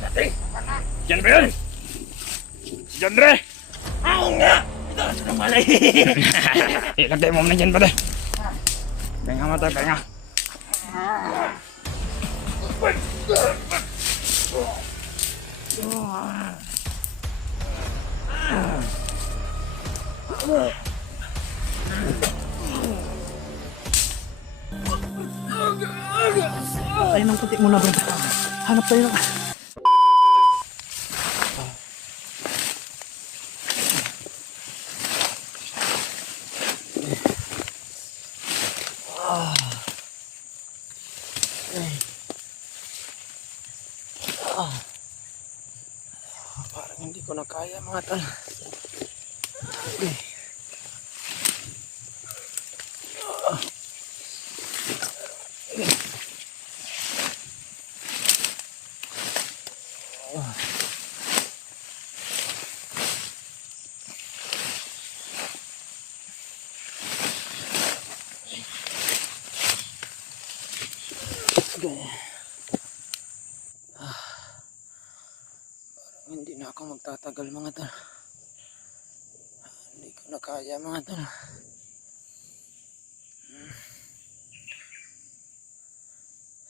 Diyan ba yun? Si Jandre! Oo nga! Ito na siya malay. Ilagay mo na dyan pala. Pahinga mo tayo, pahinga. Ay, nang puti muna bro. Hanap tayo ng... Parang hindi ko na kaya mga tal. Hindi na ako magtatagal mga tol. Hindi ko na kaya mga tol.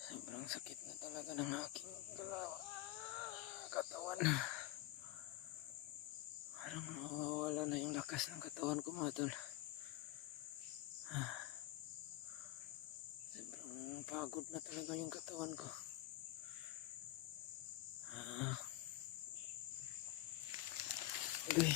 Sobrang sakit na talaga ng aking katawan. Parang mawawala na yung lakas ng katawan ko mga tol. Sobrang pagod na talaga yung katawan ko. Okay.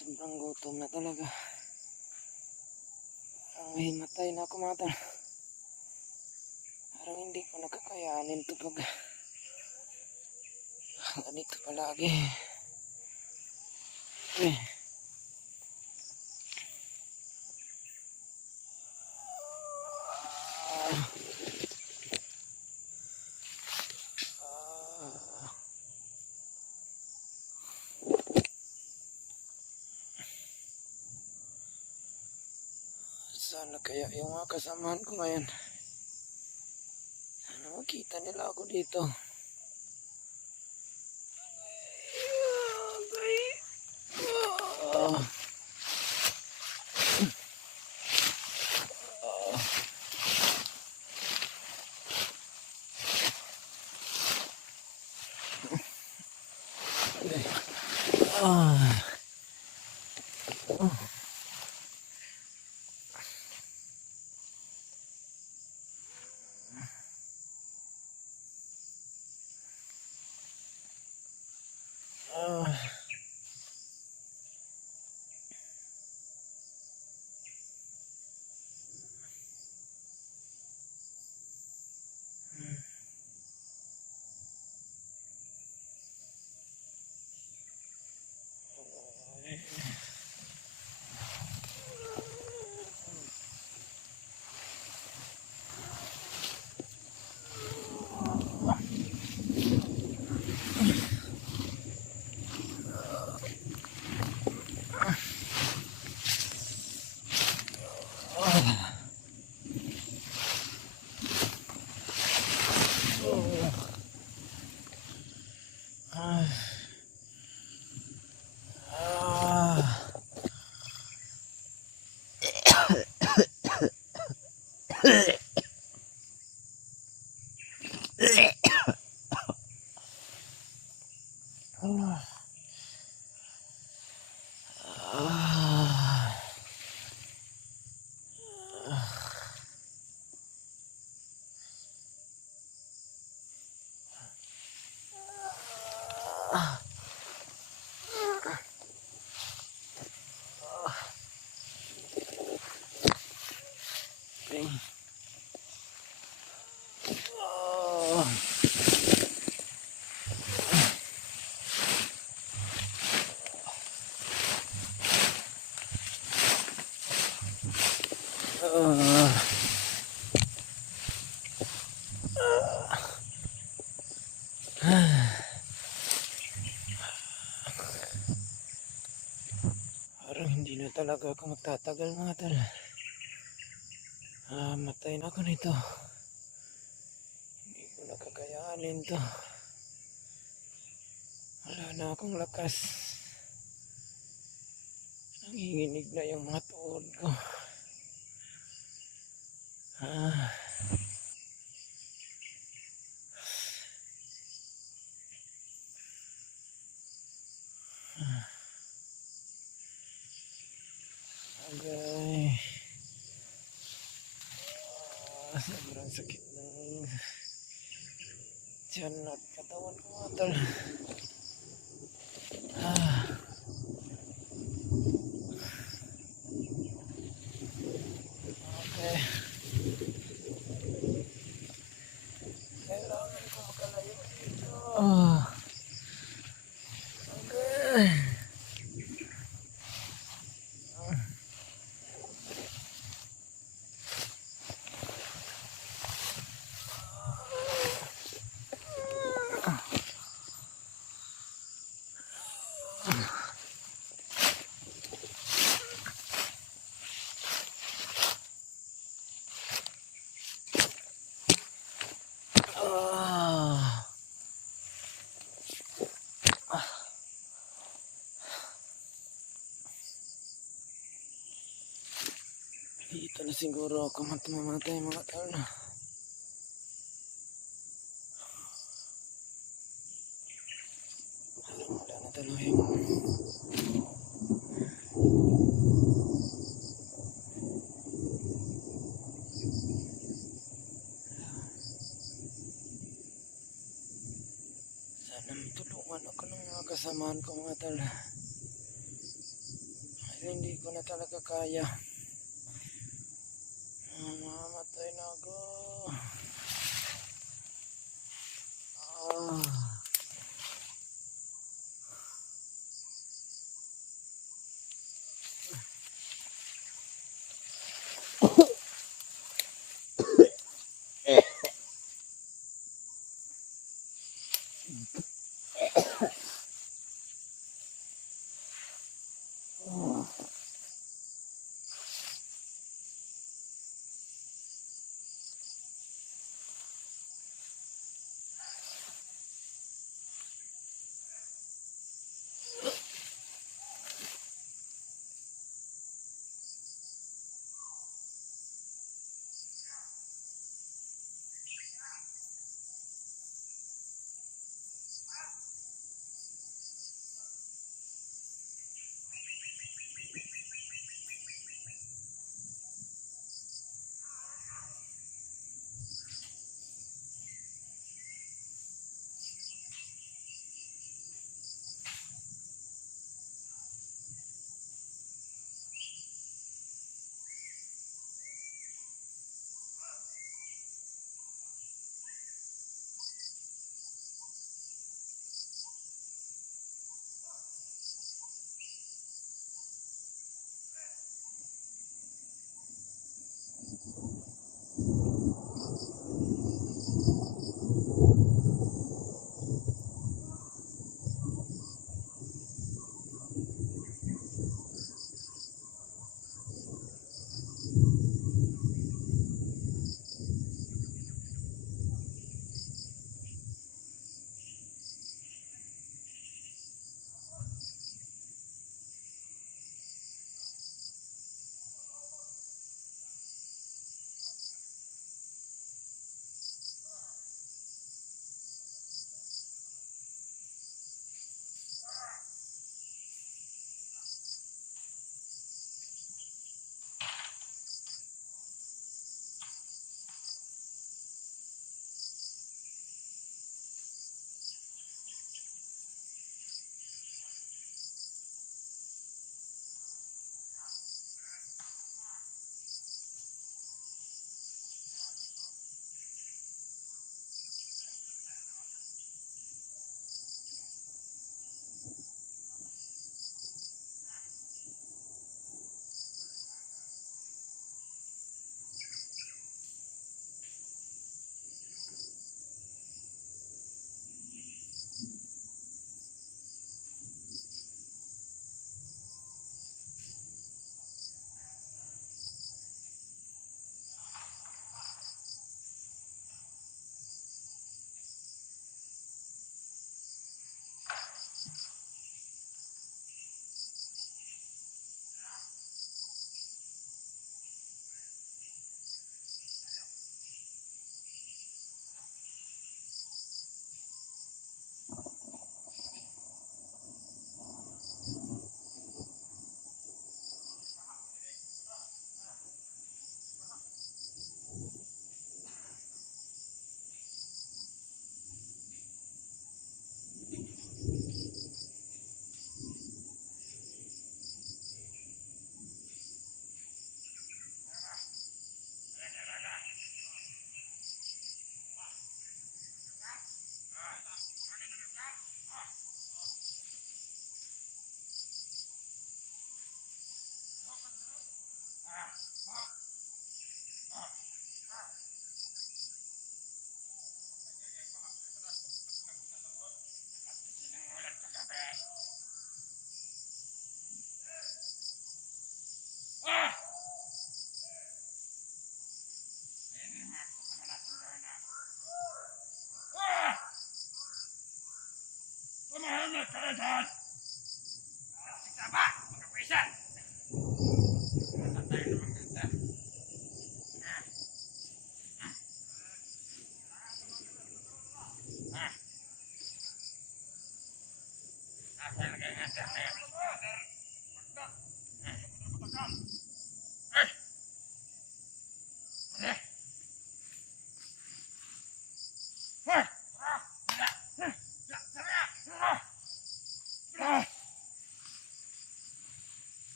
Sobrang gutom na talaga. Parang mahimatay na ako mga tol. Parang hindi ko nakakayanin ito pag ganito palagi. Sana kaya yung mga kasamahan ko ngayon. Sana makita nila ako dito. Ah. Parang hindi na talaga ako magtatagal mga tol. Matay na ako nito. Hindi ko na kakayanin to. Wala na akong lakas. Nanginginig na yung mga tuhod ko. Ah. Agay. Sobrang sakit ng tiyan at katawan ko mga tol. Ah. Okay. Kailangan ko makalayo dito. Okay. Ah. Dito na siguro ako mamamatay mga tol. Parang wala na talaga yung sana matulungan ako ng mga kasamaan ko mga tol. Ay, hindi ko na talaga kaya. Mamamatay na ako. Ah.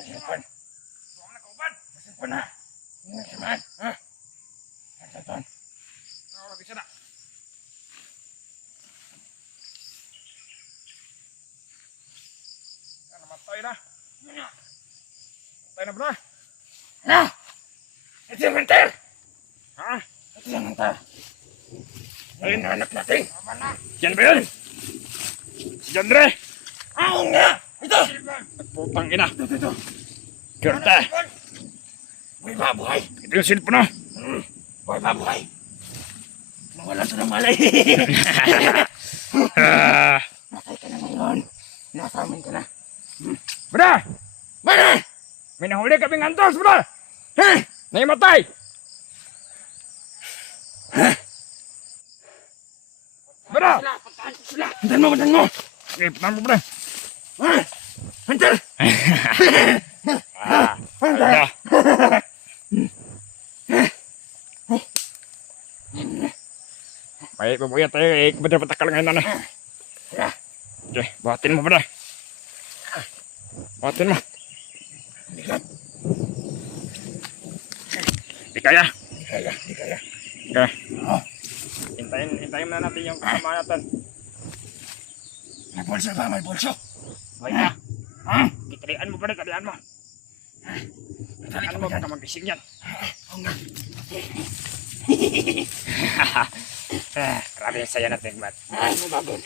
Cellphone. Huwag na kauban. Cellphone na. Ingat naman. Ha? Cellphone. Bisa na. Namatay na. Namatay na bro. Ha? Ito yung mentir. Ha? Ito yung mentir. Ayun na anak natin. Yan ba yun? Si Jandre. Oo nga. Ito. Putang ina. Ito. Kerte. Buhay ba buhay? Ito yung cellphone na. Buhay ba buhay? Nawala ito ng malay. Nasay ka na ngayon. Nasa amin ka na. Bro! Bro! May nahuli kaming antos, bro! Naimatay! Bro! Hantan mo! Okay, patahan mo, bro. Hantan! Hantan! Baik, babuya tayo. Bener patakal ngayon na. Okay, buhatin mo, bro. Buhatin mo. Di kaya. Okay. Hintayin na natin yung kasama natin. May bolso ba? May bolso? Okay na. Italian mo, bro. Italian mo. Italian mo, baka mag-ising yan. Grabe yung saya natin, Mat. Ay, mabagon.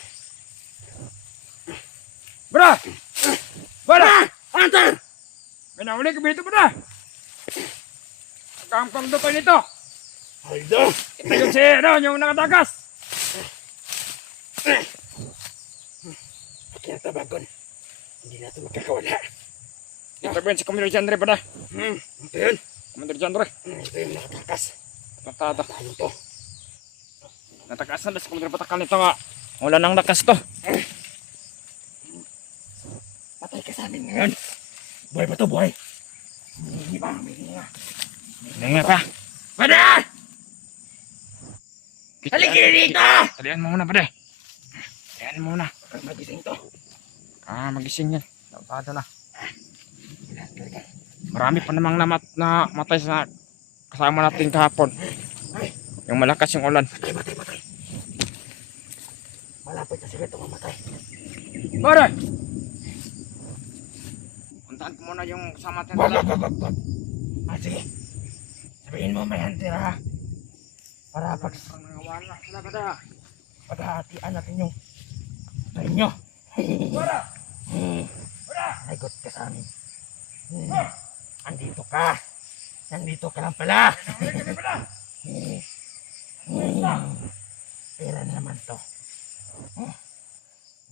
Bro! Bro! Hunter! May nahuli ka dito, bro! Kampang doon nito! Aldo! Ito yung si, yung nakatakas! Kaya tabagon. Hindi na ito magkakawala. Ito ba yun si Commander Jandre, bro? Ito yun. Commander Jandre. Ito yung nakatakas. Tatada. Tayo to. Natakasan na si Commander Patakal nito nga. Wala nang lakas to. Patay ka sa amin ngayon. Buhay ba to, buhay? Hindi ba? Hindi nga pa. Pada! Halika dito! Talian mo muna, pada. Talian mo muna. Magising to. Magising yan. Tatada na. Marami pa namang namatay sa kasama natin kahapon. Yung malakas yung ulan. Patay. Malapit na sila ito mamatay. Pare! Puntaan ko muna yung kasama natin. Wag. Sige. Sabihin mo may hunter ha. Para paghahatian natin yung inyo. Pare! Nagot ka sa amin. Nandito ka lang pala. Pera na naman to.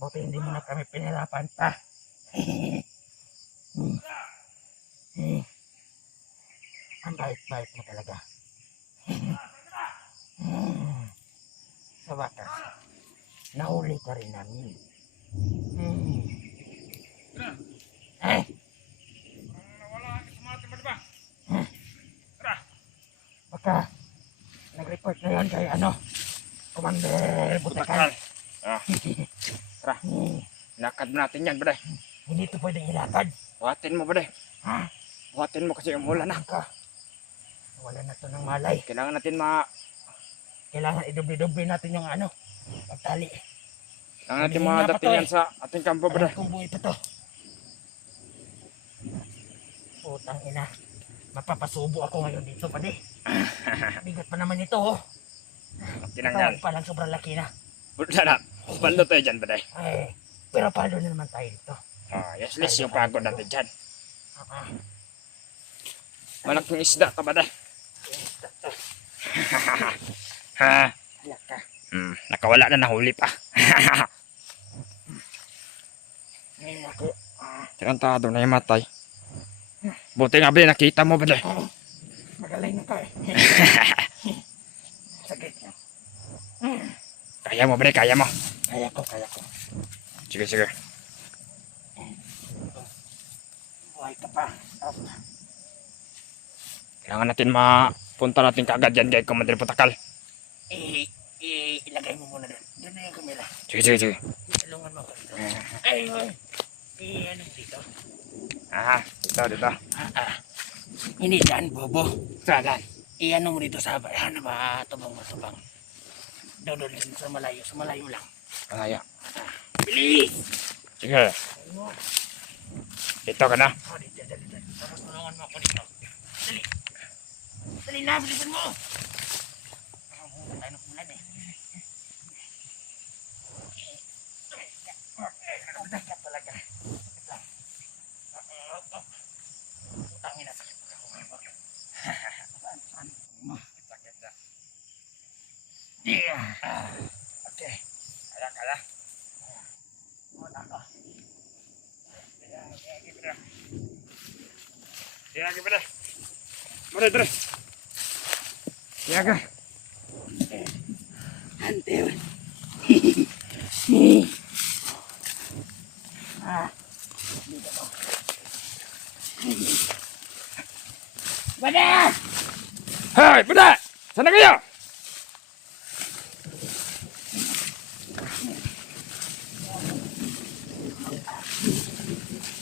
Buti hindi mo na kami pinirapan pa. Ang bait-bait mo talaga. Sa wakas, nahuli ka rin namin. Baka nag-report na yan kay Commander Butakal. Tara, lakad mo natin yan, bro. Hindi ito pwedeng ilakad. Buhatin mo, bro. Buhatin mo kasi umulan na. Wala na ito ng malay. Kailangan natin kailangan idubli-dubli natin yung pagtali. Kailangan natin madating yan sa ating kampo, bro. Kung buhay pa to. Putang ina. Mapapasubo ako ngayon dito, pade. Bigat pa naman ito, oh. Tinanggal. Pa lang sobrang laki na. Sana, palo tayo dyan, pade. Ay, pero palo na naman tayo dito. Yes, yung pagod natin dyan. Malaking isda ka, pade. Isda to. Halaka. Nakawala na, nahuli pa. Ngayon ako. Tirantado na yung matay. Buti nga ba nakita mo ba? Magaling na ka eh. Sakit na. Kaya mo ba? Kaya mo? Kaya ko. Sige. Buhay ka pa. Kailangan natin mapunta natin kaagad yan kay Commander Patakal. Ilagay mo muna doon. Doon na yung kamera. Sige. Tulungan mo ako dito. Ay. Anong dito? Dito. Hindi dyan, bobo. Saan? Iyan mo dito sa bayan na matubang. Doon sa malayo lang. Kaya. Bilis! Sige. Dito ka na. Oh, dito. Tapos tulungan mo ako dito. Dali. Dali na, bilisan mo. Tayo na kumulan eh. Nakapagdagat talaga. Utangin na sakit ako. Sakit na. Yeah. Okay. Kala. Wala ka. Sige, pala. Mara. Sige. Ante. Dito ko. Bada! Hey, pada! Sana kayo!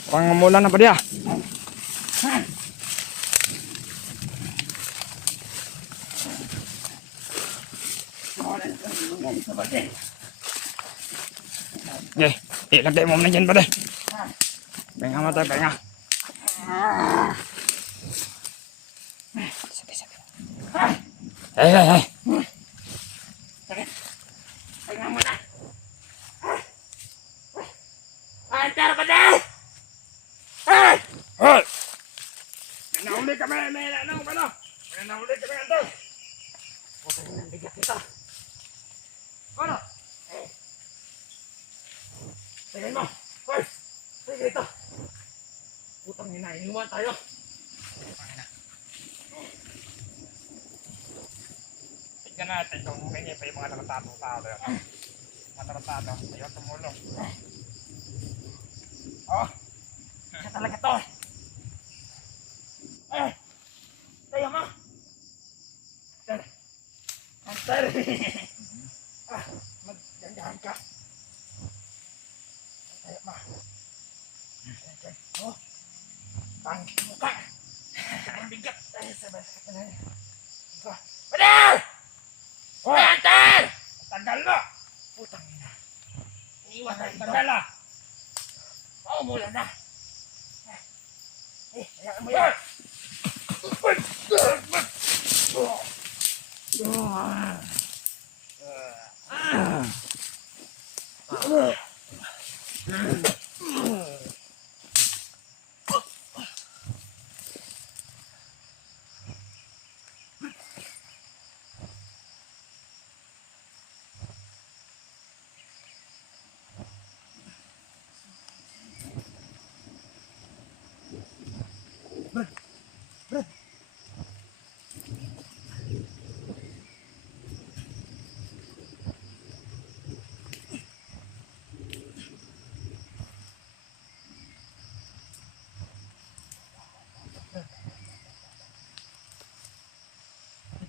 Pangamulan na pa dia. Okay, ilagay mo na dyan pa deh. Penga mata, penga. Hey. Tengah mana? Antar pada! Hey! Nahuli kami, may nanong pa no? May nahuli kami ito. Bukan dengan bigat kita. Ano? Tingnan mo. Hoy! Sige ito. Putang ina, iniwan tayo. Tignan natin kung ganyan pa yung mga nakatatong tao doon. Mga tarantado, ayaw tumulong. Oh! Siya talaga to. Tayo mo. Antar. Magdandahan ka. Tayo mo. Oh. Pangit mo ka. Ang bigat. Sabay. Padal! Oh! Antar! Tagal na! Putang ina. Iniwan tayo dito. Tagal na! Mula na. Hayaan mo yan.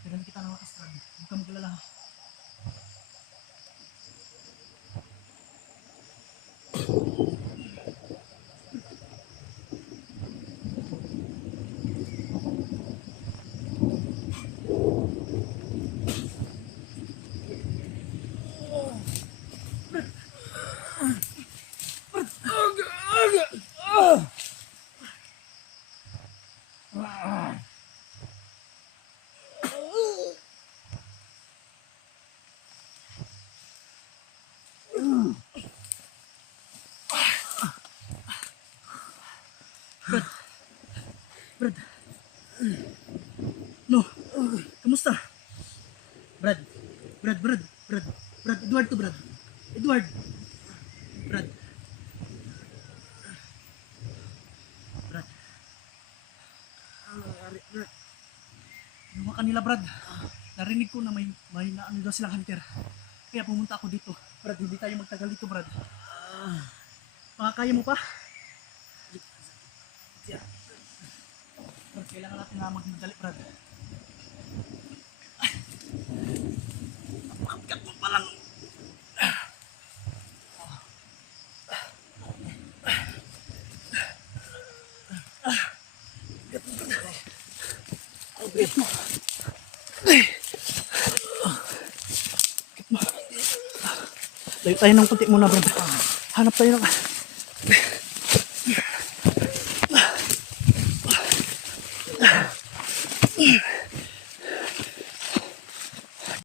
Tignan kita ng lakas, Brad. Huwag ka maglala. Brad. No. Kamusta? Brad. Edward to, Brad. Edward. Brad. Yung kanila, Brad. Narinig ko na may naano daw silang hunter. Kaya pumunta ako dito. Brad, hindi tayo magtagal dito, Brad. Makakaya mo pa? Brad, kailangan natin na magmadali, Brad. Napakabigat mo pa lang. Tayo ng kunti muna, Brad. Hanap tayo ng